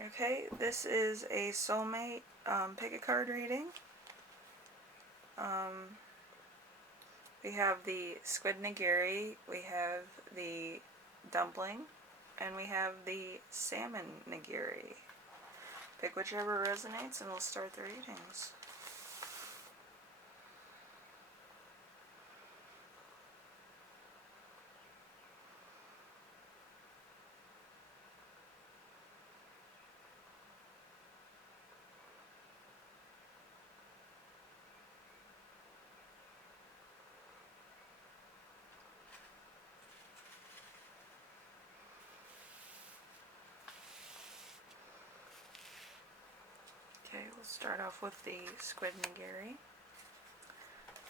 Okay, this is a Soulmate pick a card reading. We have the squid nigiri, we have the dumpling, and we have the salmon nigiri. Pick whichever resonates and we'll start the readings. Okay, we'll start off with the squid nigiri.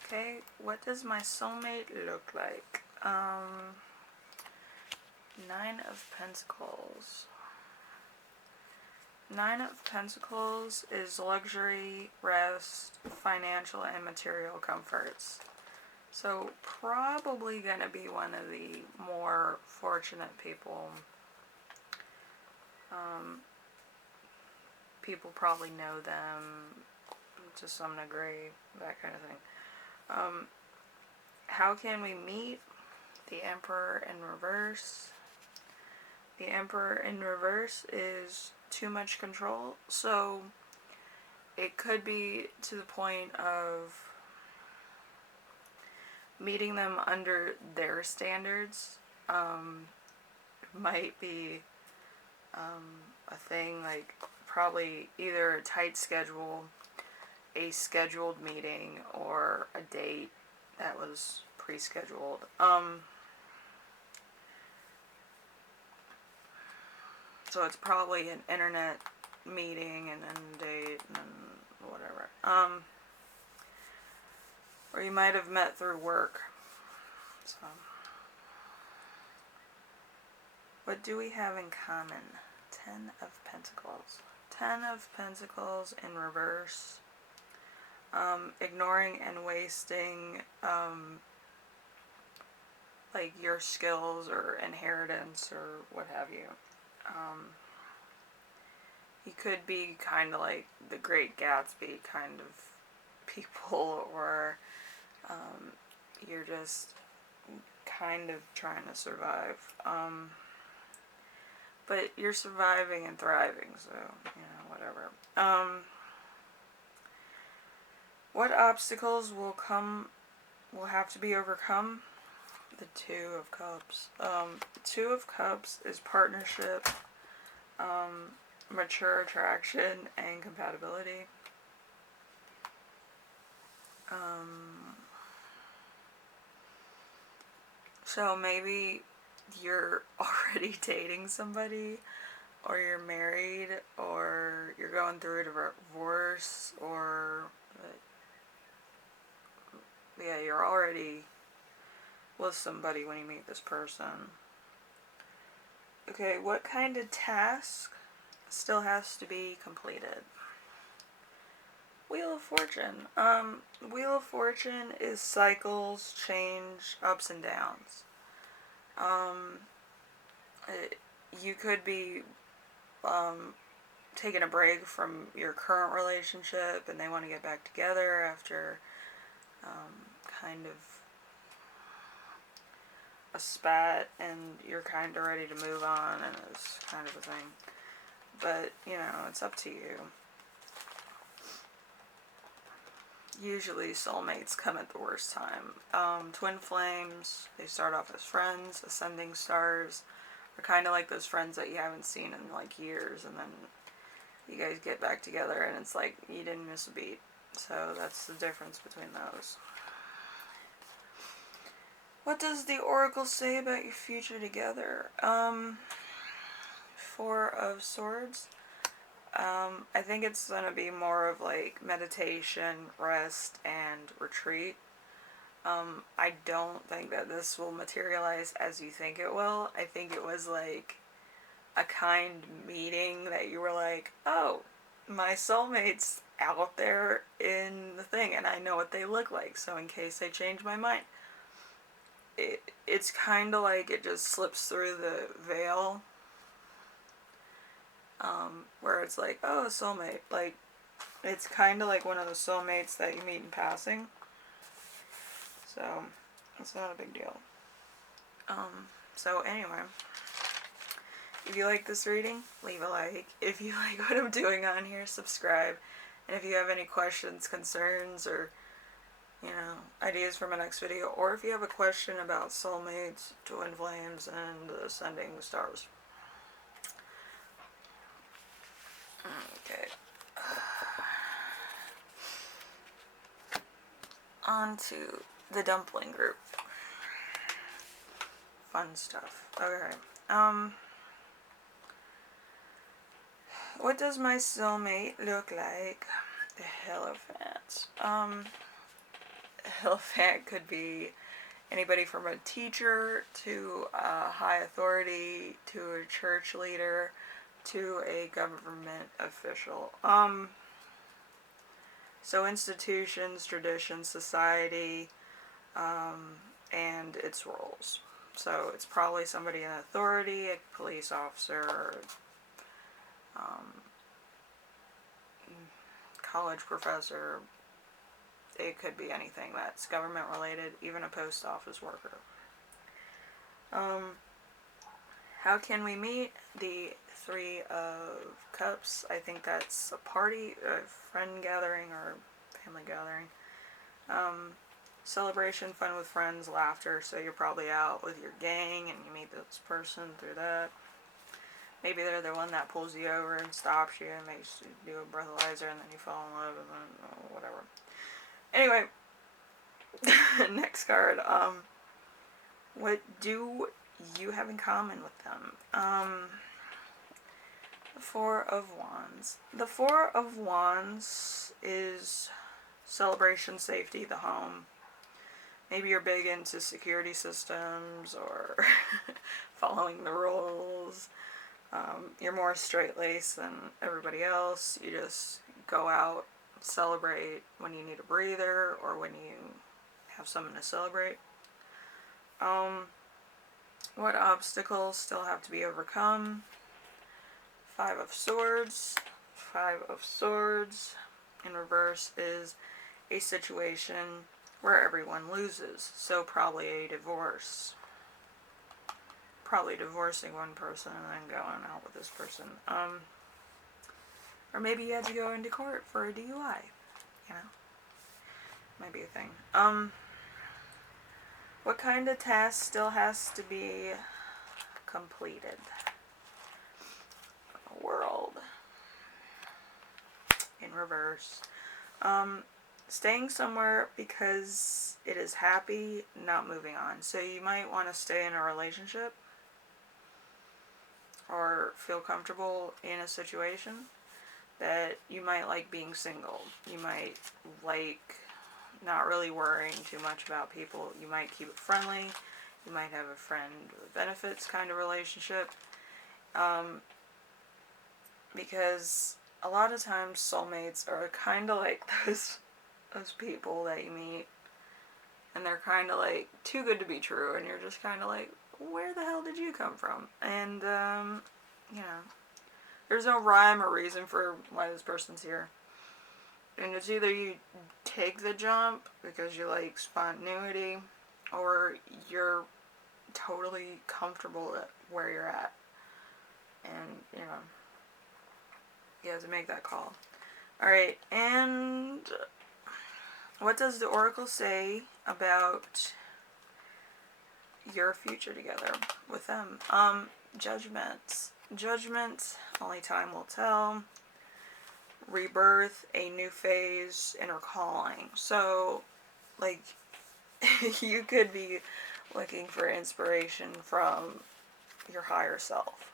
Okay, what does my soulmate look like? 9 of Pentacles. 9 of Pentacles is luxury, rest, financial, and material comforts. So probably going to be one of the more fortunate people. People probably know them to some degree, that kind of thing. How can we meet? The Emperor in reverse. The Emperor in reverse is too much control, so it could be to the point of meeting them under their standards. Might be a thing, like probably either a tight schedule, a scheduled meeting, or a date that was pre-scheduled. So it's probably an internet meeting and then date and then whatever. Or you might have met through work. So, what do we have in common? 10 of Pentacles. 10 of Pentacles in reverse. Ignoring and wasting like your skills or inheritance or what have you. You could be kind of like the Great Gatsby kind of people, or you're just kind of trying to survive. But you're surviving and thriving, so, whatever. What obstacles will have to be overcome? The Two of Cups. The Two of Cups is partnership, mature attraction, and compatibility. So maybe you're already dating somebody, or you're married, or you're going through a divorce, or yeah, you're already with somebody when you meet this person. Okay, what kind of task still has to be completed? Wheel of Fortune. Wheel of Fortune is cycles, change, ups and downs. You could be taking a break from your current relationship and they want to get back together after kind of a spat, and you're kind of ready to move on, and it's kind of a thing. But, it's up to you. Usually soulmates come at the worst time. Twin flames, they start off as friends. Ascending stars are kind of like those friends that you haven't seen in like years, and then you guys get back together and it's like you didn't miss a beat. So that's the difference between those. What does the Oracle say about your future together? Four of Swords. I think it's going to be more of like meditation, rest, and retreat. I don't think that this will materialize as you think it will. I think it was like a kind meeting that you were like, oh, my soulmate's out there in the thing and I know what they look like, so in case I change my mind. It's kind of like it just slips through the veil. where it's like, oh, a soulmate. Like, it's kind of like one of those soulmates that you meet in passing. So, it's not a big deal. So anyway, if you like this reading, leave a like. If you like what I'm doing on here, subscribe. And if you have any questions, concerns, or, you know, ideas for my next video, or if you have a question about soulmates, twin flames, and ascending stars. Okay. On to the dumpling group. Fun stuff. Okay. What does my soulmate look like? The elephant. Elephant could be anybody from a teacher to a high authority to a church leader to a government official. So institutions, traditions, society, and its roles. So it's probably somebody in authority, a police officer, college professor. It could be anything that's government related, even a post office worker. How can we meet? The Three of Cups. I think that's a party, a friend gathering, or family gathering. Celebration, fun with friends, laughter. So you're probably out with your gang and you meet this person through that. Maybe they're the one that pulls you over and stops you and makes you do a breathalyzer and then you fall in love and then whatever. Anyway, next card. What do you have in common with them? The Four of Wands. The Four of Wands is celebration, safety, the home. Maybe you're big into security systems or following the rules. You're more straight-laced than everybody else. You just go out, celebrate when you need a breather or when you have something to celebrate. What obstacles still have to be overcome? Five of Swords. Five of Swords in reverse is a situation where everyone loses. So probably a divorce. Probably divorcing one person and then going out with this person. Or maybe you had to go into court for a DUI. You know? Might be a thing. What kind of task still has to be completed? World. In reverse. Staying somewhere because it is happy, not moving on. So you might want to stay in a relationship or feel comfortable in a situation that you might like being single. You might like not really worrying too much about people. You might keep it friendly. You might have a friend with benefits kind of relationship. Because a lot of times soulmates are kind of like those people that you meet and they're kind of like too good to be true and you're just kind of like, where the hell did you come from? And you know, there's no rhyme or reason for why this person's here, and it's either you take the jump because you like spontaneity or you're totally comfortable at where you're at, and you know, you have to make that call. Alright, and what does the Oracle say about your future together with them? Judgments. Judgments, only time will tell. Rebirth, a new phase, inner calling. So, like, you could be looking for inspiration from your higher self.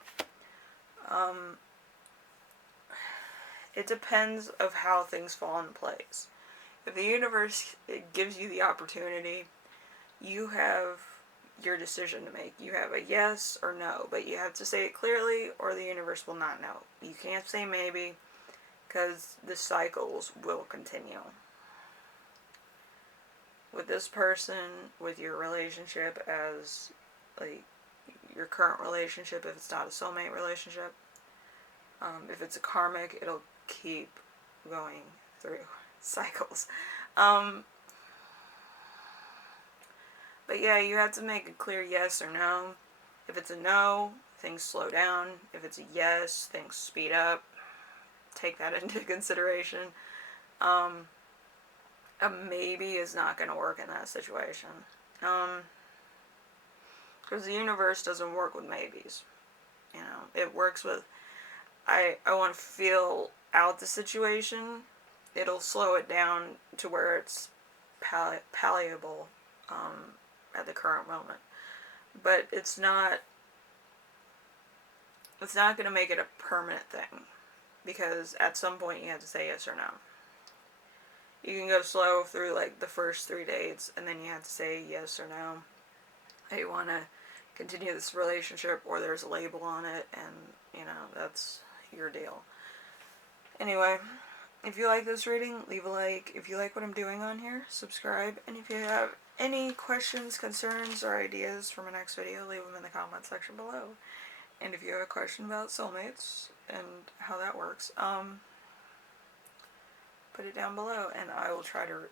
It depends of how things fall into place. If the universe gives you the opportunity, you have your decision to make. You have a yes or no, but you have to say it clearly or the universe will not know. You can't say maybe because the cycles will continue. With this person, with your relationship as like your current relationship, if it's not a soulmate relationship, If it's a karmic, it'll keep going through cycles. But yeah, you have to make a clear yes or no. If it's a no, things slow down. If it's a yes, things speed up. Take that into consideration. A maybe is not going to work in that situation. Because the universe doesn't work with maybes. You know, it works with, I want to feel out the situation. It'll slow it down to where it's palliable at the current moment. But it's not going to make it a permanent thing. Because at some point you have to say yes or no. You can go slow through like the first 3 dates, and then you have to say yes or no. That you want to continue this relationship, or there's a label on it, and you know, that's your deal. Anyway, if you like this reading, leave a like. If you like what I'm doing on here, subscribe. And if you have any questions, concerns, or ideas for my next video, leave them in the comment section below. And if you have a question about soulmates and how that works, put it down below, and I will try to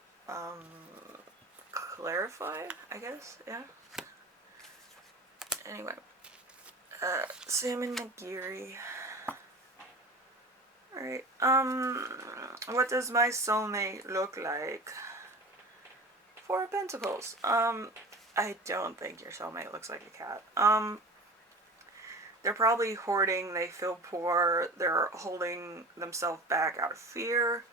clarify, I guess. Yeah. Anyway, salmon nigiri. Alright, what does my soulmate look like? Four of Pentacles. I don't think your soulmate looks like a cat. They're probably hoarding, they feel poor, they're holding themselves back out of fear.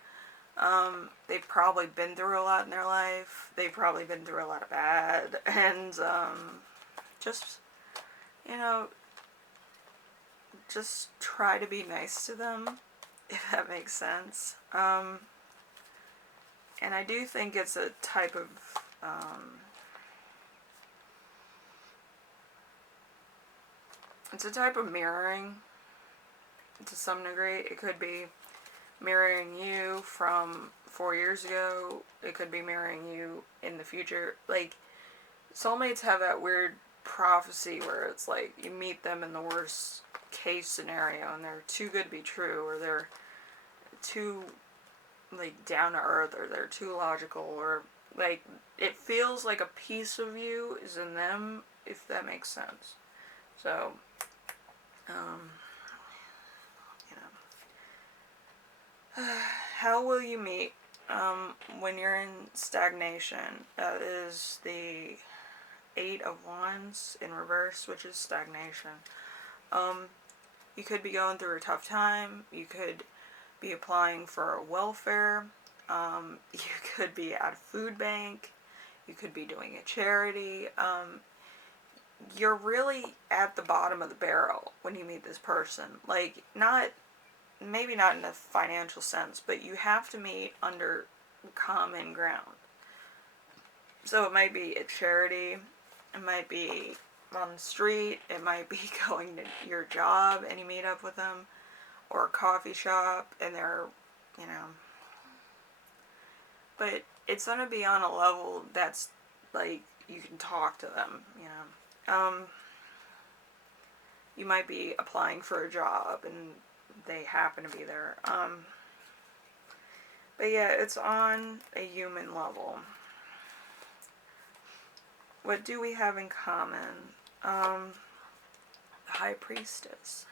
They've probably been through a lot in their life. They've probably been through a lot of bad, and, just, you know, just try to be nice to them, if that makes sense. And I do think it's a type of, it's a type of mirroring to some degree. It could be mirroring you from 4 years ago. It could be mirroring you in the future. Like, soulmates have that weird prophecy where it's like you meet them in the worst case scenario and they're too good to be true, or they're too like down to earth, or they're too logical, or like it feels like a piece of you is in them, if that makes sense. So you know, how will you meet when you're in stagnation? That is the 8 of Wands in reverse, which is stagnation. You could be going through a tough time. You could be applying for welfare. You could be at a food bank. You could be doing a charity. You're really at the bottom of the barrel when you meet this person. Like, maybe not in a financial sense, but you have to meet under common ground. So it might be a charity. It might be on the street. It might be going to your job and you meet up with them. Or a coffee shop and they're, you know. But it's going to be on a level that's, like, you can talk to them, you know. You might be applying for a job and they happen to be there. But yeah, it's on a human level. What do we have in common? The High Priestess.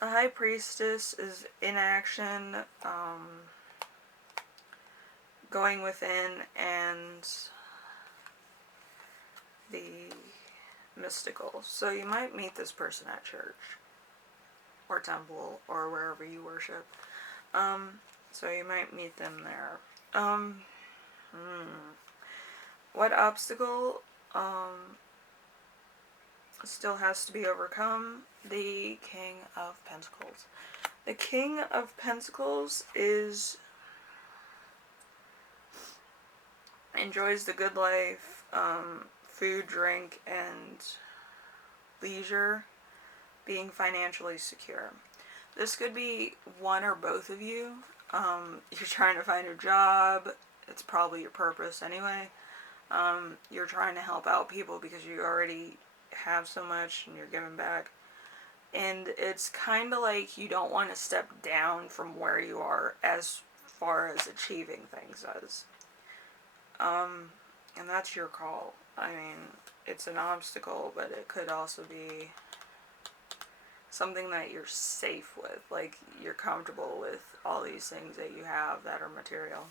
The High Priestess is inaction, going within, and the mystical. So you might meet this person at church, or temple, or wherever you worship. So you might meet them there. What obstacle still has to be overcome? The King of Pentacles. The King of Pentacles enjoys the good life, food, drink, and leisure, being financially secure. This could be one or both of you. You're trying to find a job. It's probably your purpose anyway. You're trying to help out people because you already have so much and you're giving back. And it's kind of like you don't want to step down from where you are as far as achieving things as. And that's your call. I mean, it's an obstacle, but it could also be something that you're safe with. Like, you're comfortable with all these things that you have that are material.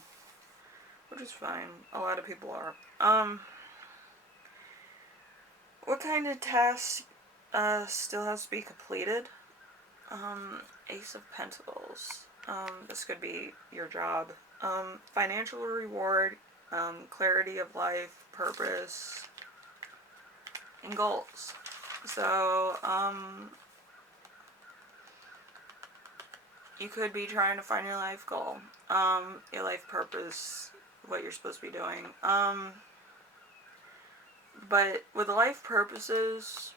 Which is fine. A lot of people are. What kind of task still has to be completed? Ace of Pentacles. This could be your job. Financial reward, clarity of life, purpose, and goals. So, you could be trying to find your life goal, your life purpose, what you're supposed to be doing. But with life purposes,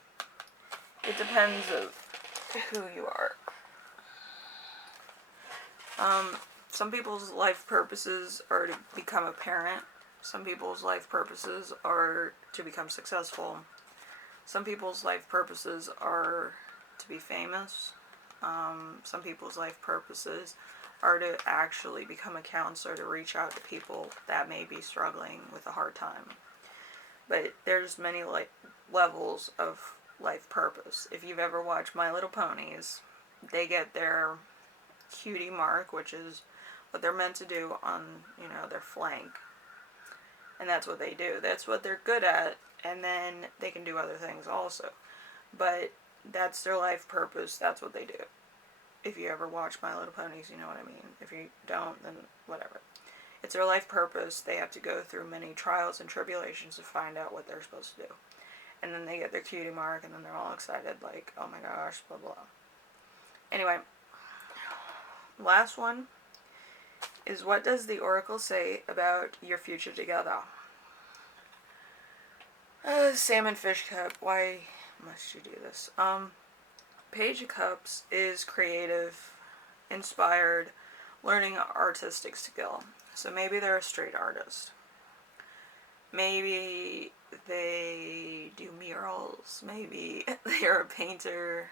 it depends of who you are. Some people's life purposes are to become a parent. Some people's life purposes are to become successful. Some people's life purposes are to be famous. Some people's life purposes are to actually become a counselor, to reach out to people that may be struggling with a hard time. But there's many levels of life purpose. If you've ever watched My Little Ponies, they get their cutie mark, which is what they're meant to do on, their flank. And that's what they do. That's what they're good at, and then they can do other things also. But that's their life purpose. That's what they do. If you ever watch My Little Ponies, you know what I mean. If you don't, then whatever. It's their life purpose. They have to go through many trials and tribulations to find out what they're supposed to do. And then they get their cutie mark, and then they're all excited, like, oh my gosh, blah, blah. Anyway, last one is, what does the Oracle say about your future together? Salmon Fish Cup. Why must you do this? Page of Cups is creative, inspired, learning artistic skill. So maybe they're a street artist. Maybe they do murals. Maybe they're a painter,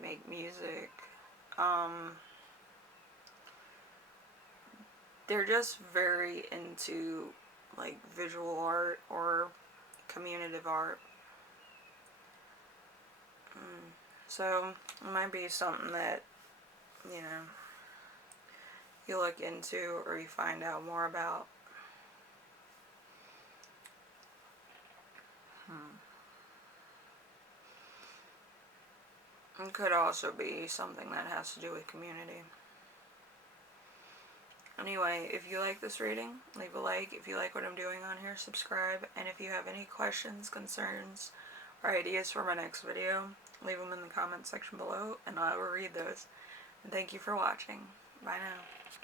make music. They're just very into like visual art or communicative art. So it might be something that, you look into or you find out more about. It could also be something that has to do with community. Anyway, if you like this reading, leave a like. If you like what I'm doing on here, subscribe. And if you have any questions, concerns, or ideas for my next video, leave them in the comment section below, and I will read those. And thank you for watching. Bye now.